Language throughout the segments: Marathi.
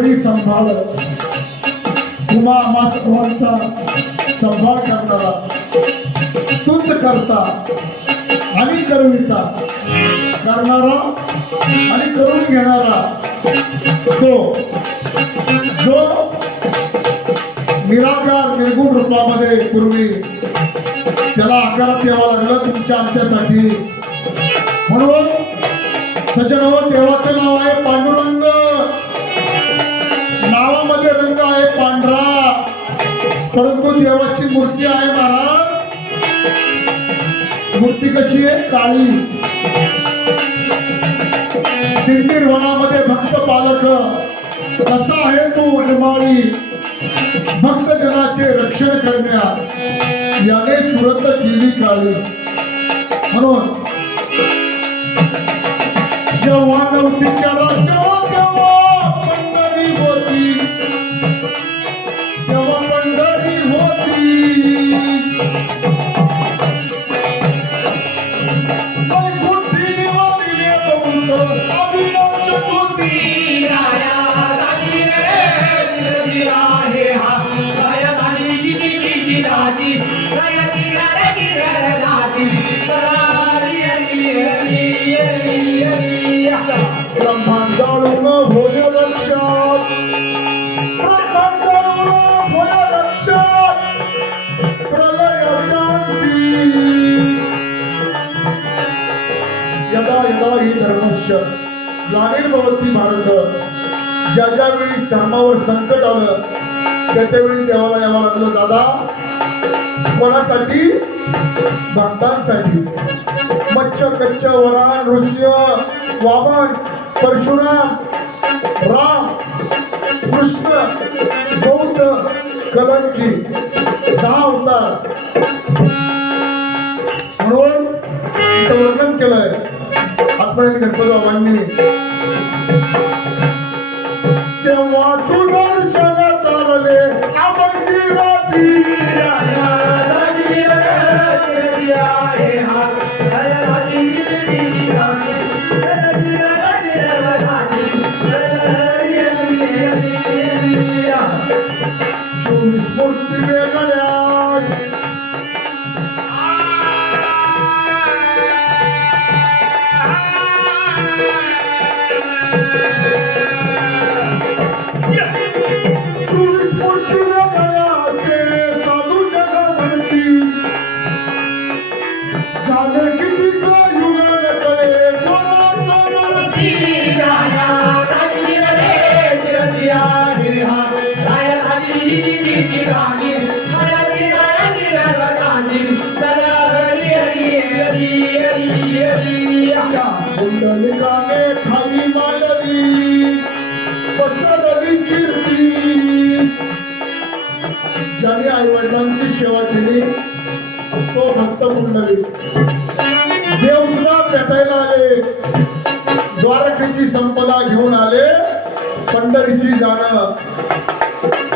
मंडळी जीवाचा संभाळ उमा मास्तवांचा संभाळ करणारा सुंद करता आणि करविता करणारा आणि करून घेणारा तो जो निराकार निर्गुण रूपामध्ये पूर्वी त्याला आकारात द्यावा लागलं तुमच्या आमच्यासाठी. म्हणून सज्जन हो, देवाचं नाव आहे पांडुरंग नावामध्ये रंग आहे पांढरा. परंतु देवाची मूर्ती आहे महाराज. मूर्ती कशी आहे? काळी. दिंडीर वनामध्ये भक्त पालक. कसा आहे तो वनमाळी? भक्त जनाचे रक्षण करण्या. याने सुरत केली काळी. म्हणून जेव्हा नव्हती त्याला होती वैकुंठी ग्लानिर्भवती भारत ज्या ज्या वेळी धर्मावर संकट आलं त्या त्यावेळी देवाला यावं लागलं दादा कोणासाठी? भक्तांसाठी. मच्छ कच्छ वरा ऋष्य वामन परशुराम राम कृष्ण बौद्ध कलंकी दहा होता म्हणून वर्णन केलंय आपण गणपती बाबांनी There was द्वारकेची संपदा घेऊन आले पंढरीची जाणं.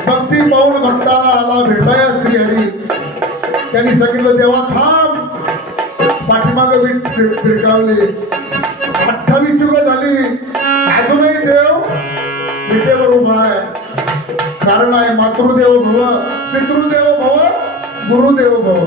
भक्ती पाहून भक्ताला आला भेटाया श्रीहरी. त्यांनी सांगितलं देवा थांब. पाठीमाग फिरकावले. अठ्ठावीस युग झाली. अजूनही देव विटेवर उभा आहे. कारण आहे मातृदेव भव पितृदेव भव गुरुदेव भव.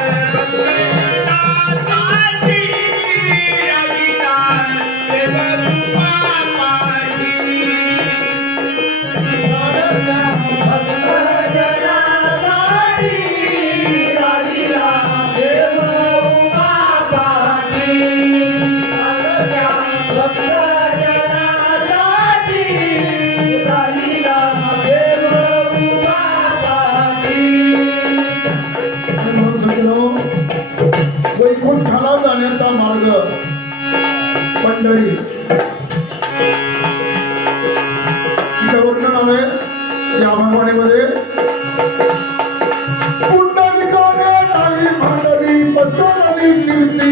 நிறுத்தி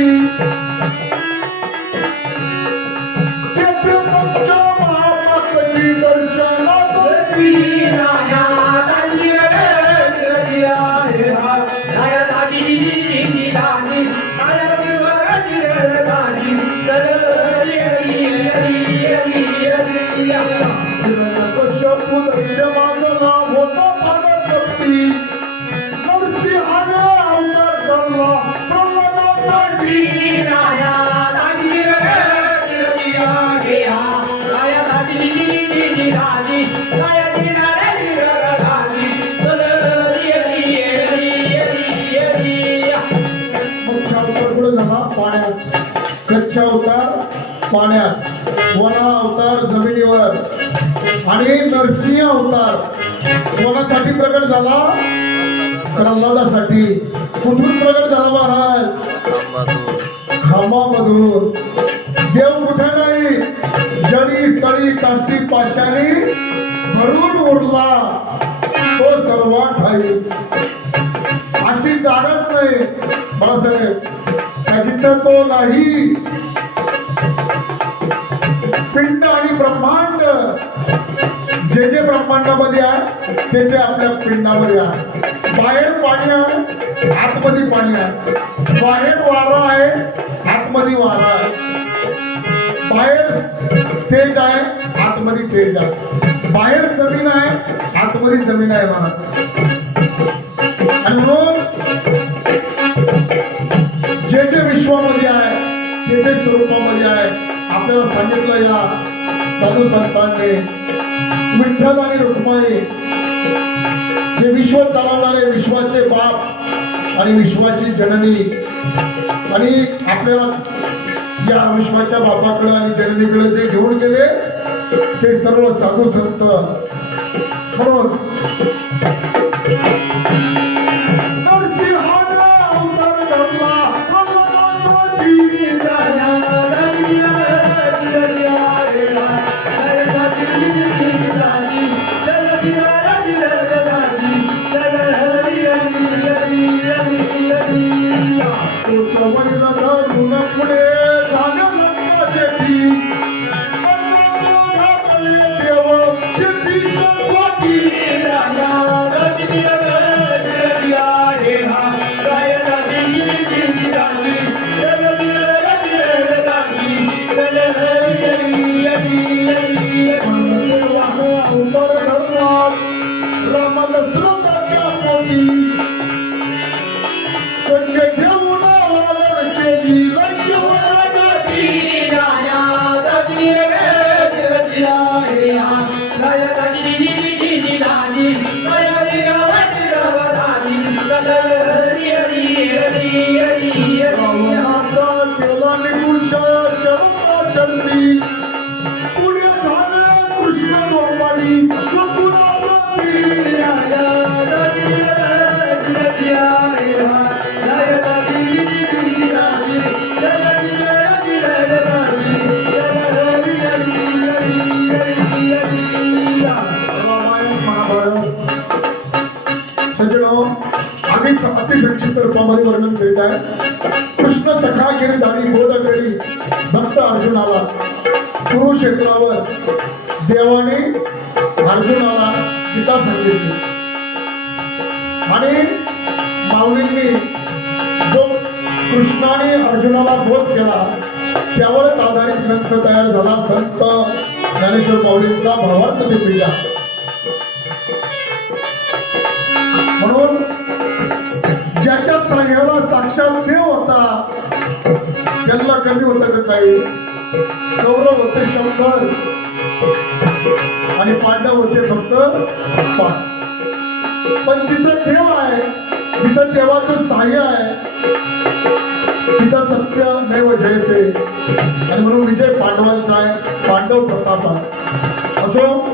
कच्छ अवतार पाण्यात वना अवतार जमिनीवर. आणि नरसिंह अवतार. कोणासाठी प्रकट झाला. प्रल्हादासाठी. कुठून प्रकट झाला महाराज? खांबामधून. देव कुठे नाही? जडी स्थळी काष्टी पाशाने भरून उरला तो सर्व ठाई अशी जागाच नाही. बाळासाहेब त्या तो नाही. पिंड आणि ब्रह्मांड. जे जे ब्रह्मांडामध्ये आहे ते ते आपल्या पिंडामध्ये आहे. बाहेर पाणी आहे आतमध्ये पाणी आहे. बाहेर वारा आहे आतमध्ये वारा आहे. बाहेर तेज आहे आतमध्ये तेज आहे. बाहेर जमीन आहे आतमध्ये जमीन आहे म्हणा. आणि म्हणून जे जे विश्वामध्ये आहे ते ते स्वरूपामध्ये आहे आपल्याला सांगितलं या साधू संतांनी विठ्ठल आणि रुक्माई हे विश्व चालवणारे विश्वाचे बाप आणि विश्वाची जननी आणि आपल्याला या विश्वाच्या बापाकडे आणि जननीकडे जे घेऊन गेले ते सर्व साधू संत. म्हणून अतिसंक्षिप्त रूपामध्ये वर्णन करीत आहे. कृष्ण सखा बोध करी भक्त अर्जुनाला कुरुक्षेत्रावर देवाने अर्जुनाला गीता सांगितली. आणि माऊलींनी जो कृष्णाने अर्जुनाला बोध केला त्यावरच आधारित ग्रंथ तयार झाला संत ज्ञानेश्वर माऊलींचा भावार्थ ते ज्याच्या साक्षात देव होता. त्यांना कधी होतं का काही? कौरव होते शंभर. आणि पांडव होते फक्त पाच. पण तिथं देव आहे तिथं देवाचं सहाय्य आहे तिथं सत्य नैव जयते. आणि म्हणून विजय पांडवांचा आहे पांडव प्रताप आहे. असो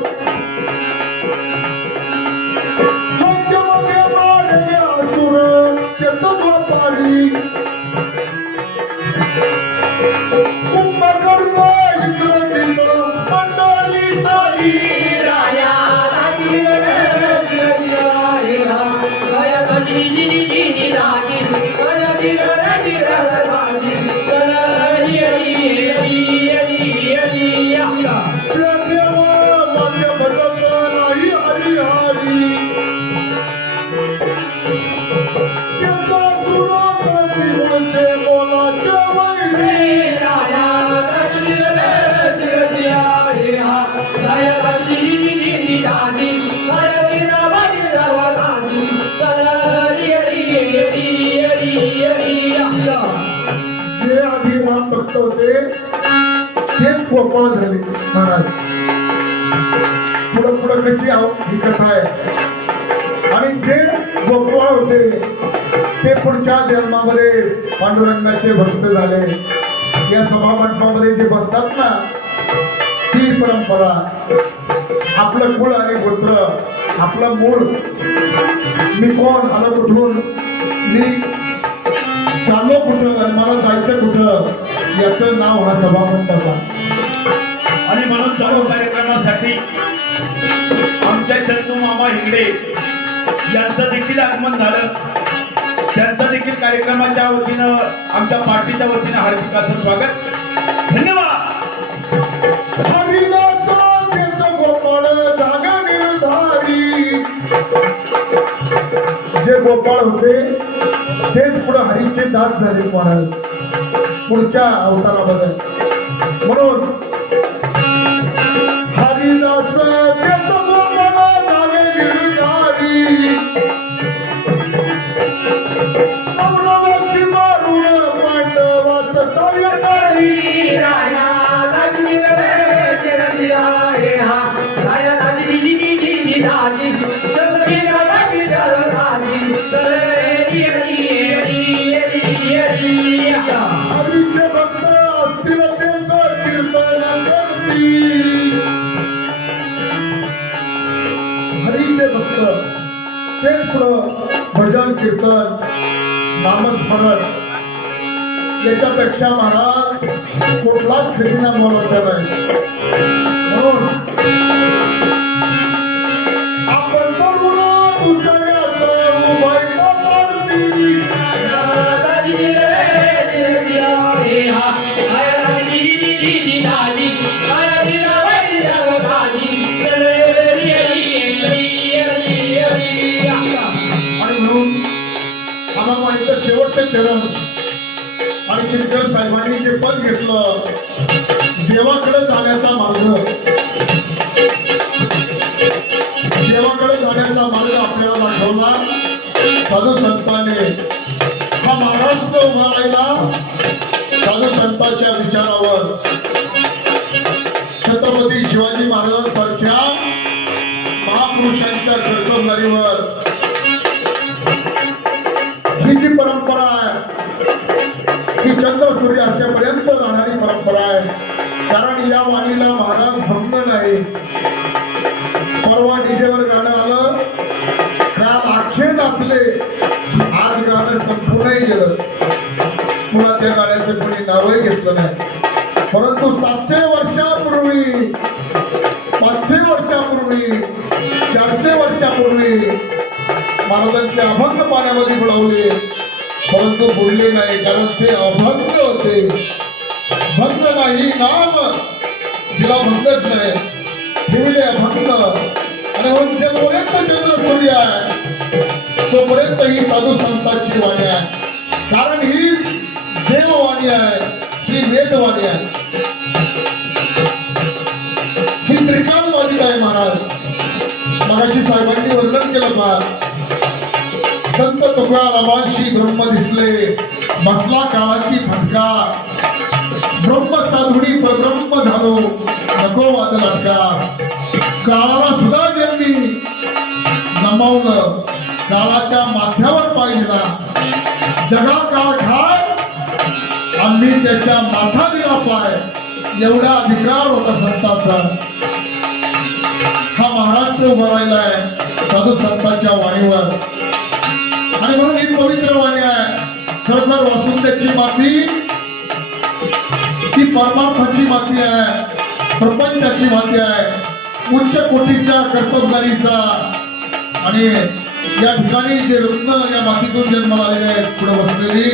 त्याचं तुकाराम होते तेच गोपाळ झाले महाराज. पुढं पुढं कशी आहो ही कथा आहे. आणि जे गोपाळ होते ते पुढच्या जन्मामध्ये पांडुरंगाचे भक्त झाले. या सभा जे बसतात ना ती परंपरा आपलं कुळ आणि गोत्र आपलं मूळ मी कोण आलं कुठून? मी चाललो कुठं मला जायचं कुठं? याचं नाव हा सभा मंडपा आणि म्हणून सर्व कार्यक्रमासाठी आमच्या चंदू मामा हिंगडे यांचं देखील आगमन झालं. त्यांचं देखील कार्यक्रमाच्या वतीनं आमच्या पार्टीच्या वतीनं हार्दिक असं स्वागत. धन्यवाद! जे गोपाळ होते तेच पुढे हरीचे दास झाले महाराज. पुढच्या अवतारामध्ये. म्हणून हरीचे भक्त तेच पुढं भजन कीर्तन नामस्मरण. याच्यापेक्षा महाराज कुठलाच खजिना मोलाचा नाही. म्हणून चरण आणि किरकर साहेबांनी जे पद घेतलं. देवाकडे जाण्याचा मार्ग. देवाकडे जाण्याचा मार्ग आपल्याला दाखवला. साधू संतांनी हा महाराष्ट्र उभा राहिला. साधू संतांच्या विचारावर. नाही परंतु सातशे वर्षापूर्वी पाचशे वर्षापूर्वी चारशे वर्षापूर्वी महाराजांचे अभंग पाण्यामध्ये बुडवले. परंतु बुडले नाही कारण ते अभंग होते. भंग नाही नाम. तिला भंगच नाही. ठेवले अभंग. आणि म्हणून जोपर्यंत चंद्र सूर्य आहे. तोपर्यंत ही साधू संतांची वाणी आहे. कारण ही देववाणी आहे. ही वेदवाणी आहे ही त्रिकालवादी आहे महाराज. मगाशी साहेबांनी वर्णन केलं फार. संत तुकारामांशी ब्रह्म दिसले. बसला काळाची फटका. ब्रह्म साधुडी परब्रह्म झालो. नको वाद लाटका काळाला सुद्धा ज्यांनी नमावलं काळाच्या माथ्यावर पाय दिला. जगा काळ खाय. आम्ही त्याच्या माथा दिला पाय एवढा अधिकार होता संतांचा. हा महाराष्ट्र उभा राहिला आहे साधू संतांच्या वाणीवर. आणि म्हणून ही पवित्र वाणी आहे. खरोखर त्याची माती ती परमार्थाची माती आहे प्रपंचाची माती आहे उच्च कोटीच्या कर्तबगारीचा आणि या ठिकाणी जे रुग्ण या मातीतून जन्माला आलेले आहेत पुढे बसलेली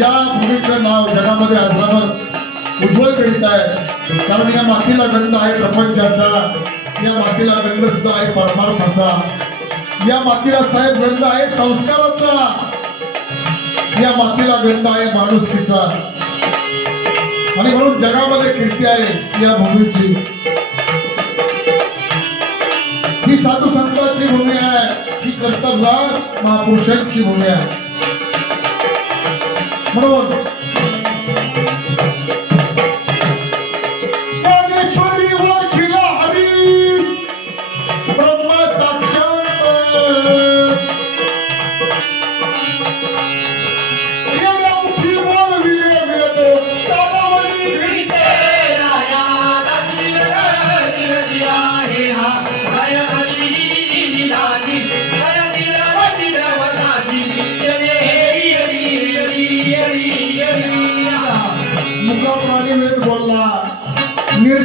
या भूमीचं नाव जगामध्ये आजरावर उज्ज्वल करीत आहे. कारण या मातीला गंध आहे प्रपंचाचा या मातीला गंध सुद्धा आहे परमार्थाचा या मातीला साहेब गंध आहे संस्काराचा. या मातीला गंध आहे माणुसकीचा. आणि म्हणून जगामध्ये कीर्ती आहे या भूमीची. ही साधू संतांची भूमी आहे ही कर्तव्य महापुरुषांची भूमी आहे. म्हणून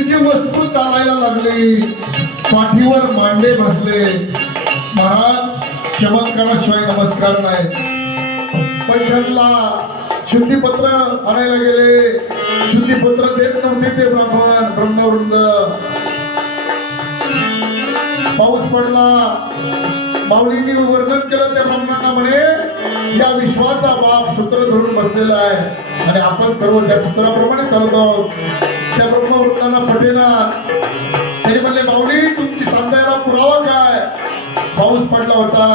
निर्जीव वस्तू चालायला लागली. पाठीवर मांडे बसले. महाराज चमत्काराशिवाय नमस्कार नाही. पैठणला शुद्धीपत्र आणायला गेले. शुद्धीपत्र देत नव्हते ते ब्राह्मण ब्रह्मवृंद. पाऊस पडला. माऊलींनी वर्णन केलं त्या ब्राह्मणांना म्हणे या विश्वाचा बाप सूत्र धरून बसलेला आहे. आणि आपण सर्व त्या सूत्राप्रमाणे चालतो आहोत. त्या ब्रह्मवृत्तांना पटेना त्यांनी म्हणले माऊली तुमची सांगायला पुरावा काय? पाऊस पडला होता.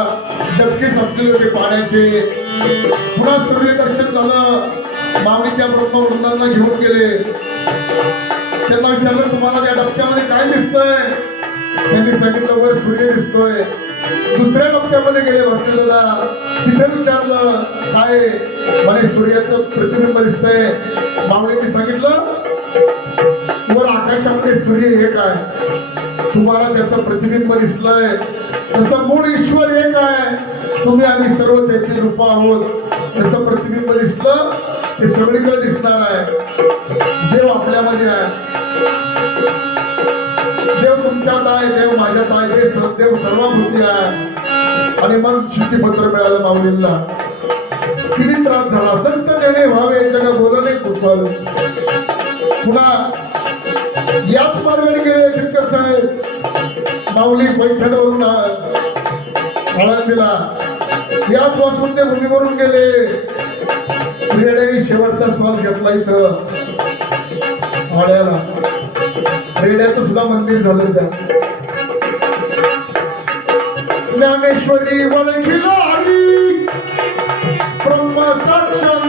डबके असलेले होते पाण्याचे. पुन्हा सूर्यदर्शन झालं. माऊली त्या ब्रह्मवृंदांना घेऊन गेले. त्यांना विचारलं तुम्हाला त्या डबक्यामध्ये काय दिसतंय? त्यांनी सांगितलं वर सूर्य दिसतोय. दुसऱ्या डबक्यामध्ये गेले बसलेला तिथे विचारलं काय म्हणे सूर्याचं प्रतिबिंब दिसतंय. माऊलींनी सांगितलं वर सूर्य एक आहे. तुम्हाला त्याचं प्रतिबिंब दिसलंय. तसं मूळ ईश्वर एक आहे. तुम्ही आम्ही सर्व त्याची रूप आहोत. त्याचं प्रतिबिंब दिसलं ते सगळीकडे दिसणार आहे. देव आपल्यामध्ये आहे. देव तुमच्यात आहे देव माझ्यात आहे देव देव सर्वाभूती आहे. आणि मग पत्र मिळालं माऊलींना. किती त्रास झाला. संत देणे व्हावे जग बोलणे कुशल पुन्हा याच मार्गाने गेले शंकर साहेब. माऊली पैठणवरून आळंदीला याच वाचून ते भूमीवरून गेले. रेड्याने शेवटचा श्वास घेतला इथं. आळ्याला. रेड्याचं सुद्धा मंदिर झालं त्या ज्ञानेश्वरी वलखिला हरी ब्रह्म साक्षात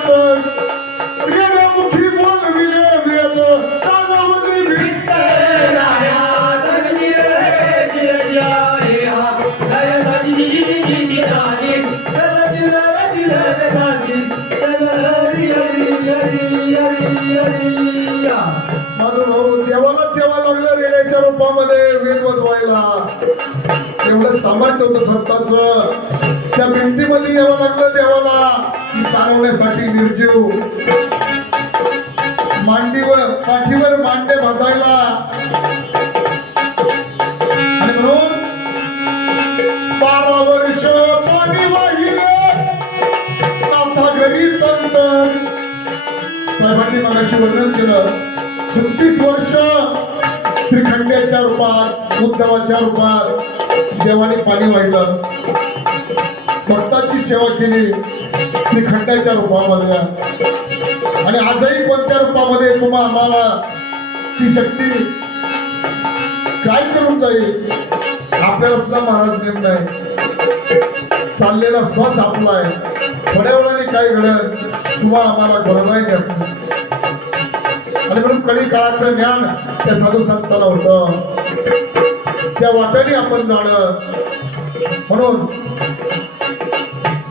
होतं संतांचं. त्या भिंतीमध्ये यावं लागलं देवाला की चालवण्यासाठी निर्जीव. मांडीवर पाठीवर मांडे भाजायला आणि म्हणून बारा वर्ष पाणी आता घरी संत साहेबांनी मगाशी वर्णन केलं. छत्तीस वर्ष रूपात उद्धवाच्या रूपात. देवाने पाणी वाढलं. भक्तांची सेवा केली. श्रीखंडाच्या रूपामध्ये. आणि आजही कोणत्या रूपामध्ये तुम्हा आम्हाला ती शक्ती काय करून जाईल आपल्याला सुद्धा महाराज नेम नाही चाललेला श्वास आपला आहे. थोड्या वेळाने काय घडत किंवा आम्हाला घडलाही नाही आणि म्हणून कधी काळाचं ज्ञान त्या साधू संतांना होतं. त्या वाटेने आपण जाणं. म्हणून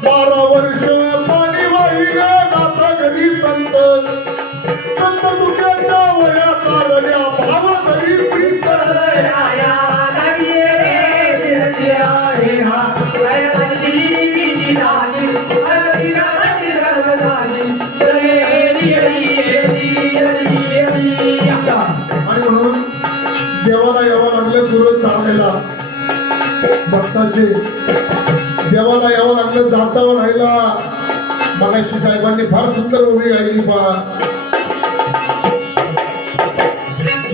बारा वर्ष पाणी वाहिलं नाथा घरी संत संत दुःखाच्या वया कारण्या भाव भक्ताचे देवाला यावं लागलं जातावर राहिला. मगाशी साहेबांनी फार सुंदर उभी गायली पहा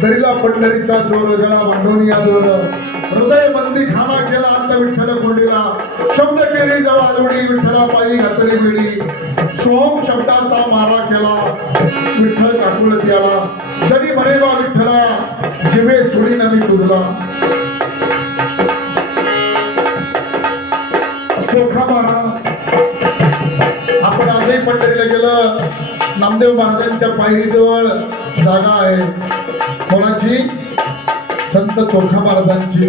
दरीला पंढरीचा जोर गळा मांडोनिया जोर. हृदय मंदी खाना केला आता विठ्ठल कोंडीला. शब्द केली जवळ आलवडी विठ्ठला पायी घातली मिळी सोम शब्दाचा मारा केला विठ्ठल काकुळ त्याला. जरी म्हणे बा विठ्ठला जिवे सुडी नवी तुरला चोखा मारा आपण आजही पंढरीला गेलं. नामदेव महाराजांच्या पायरीजवळ जागा आहे. कोणाची? संत चोखा महाराजांची.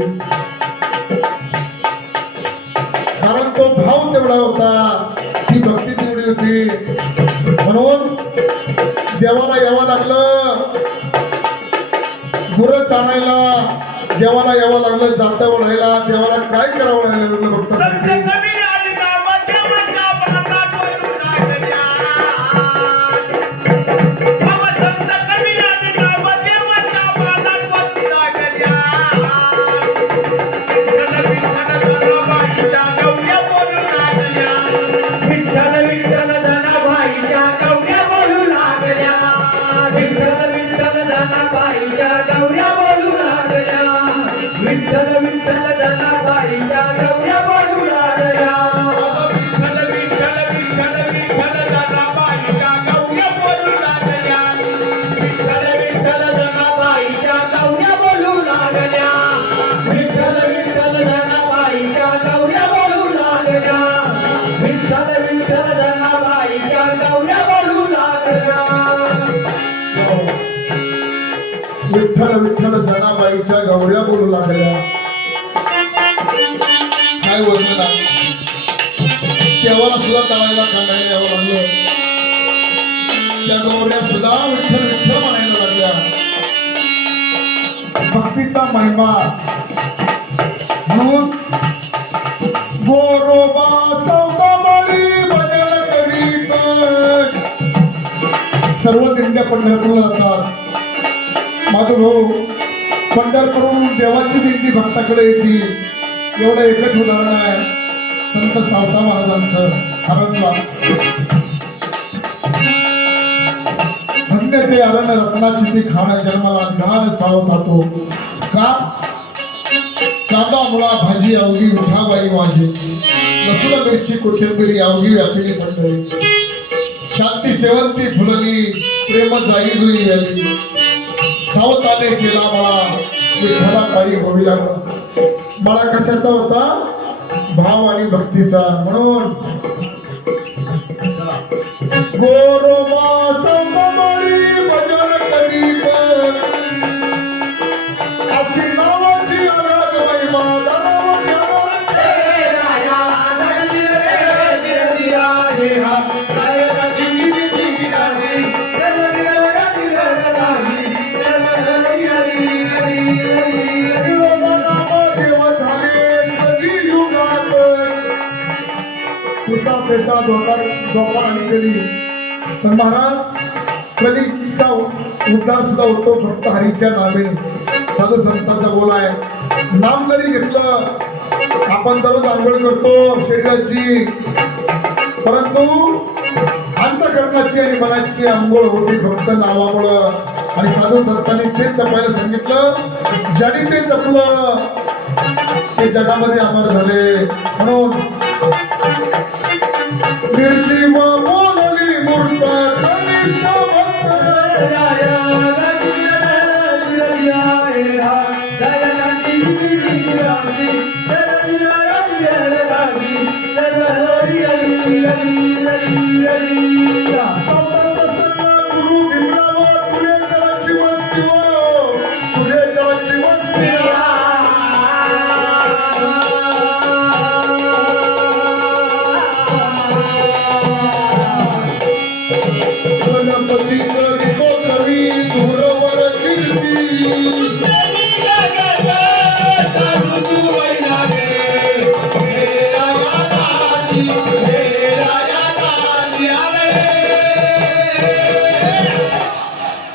कारण तो भाव तेवढा होता. ती भक्ती तेवढी होती. म्हणून देवाला यावं लागलं. गुरं चाणायला देवाला यावं लागलं. जाता ओढायला देवाला काय करावं लागलं? संत विठ्ठल विठ्ठल लागल्या जनाबाईच्या गौऱ्या बोलू लागल्या. काय वर्णन आहे सुद्धा तळायला काढायला यावं लागलं. त्या गौऱ्या सुद्धा विठ्ठल विठ्ठल म्हणायला लागल्या. भक्तीचा महिमा. म्हणून सर्व दिंड्या पंढरपूरला जातात. माझं भाऊ पंढरपूरहून देवाची दिंडी भक्ताकडे येते. एवढं एकच उदाहरण आहे. संत सावसा महाराजांचं. हरणला धन्य ते अरण रत्नाची ती खाण जन्माला ज्ञान सावता तो. का? कांदा मुळा भाजी अवघी उठाबाई माझी. लसूण मिरची कोथिंबीर अवघी व्यापिली मंडळी शांती सेवंती फुलली प्रेम जाई दुई आली सावताने केला मला विठ्ठला काही होईला मला कशाचा होता? भाव आणि भक्तीचा. म्हणून गोरोबा भजन करीत. अशी नावाची आराध तुझा जोरदार धोका आणि केली. तर महाराज कधीचा उद्धार सुद्धा होतो फक्त हरीच्या नावे. साधू संतांचा बोल आहे. नाम जरी घेतलं आपण दररोज आंघोळ करतो शरीराची परंतु अंतकरणाची आणि मनाची आंघोळ होती फक्त नावामुळं. आणि साधू संतांनी तेच जपायला सांगितलं ज्याने ते जपलं ते जगामध्ये अमर झाले. म्हणून ನಿರ್ಜೀವ ಮೂಲಲಿ ಮುರ್ತ ತನಿಷ್ಠ ಭಕ್ತರಾಯ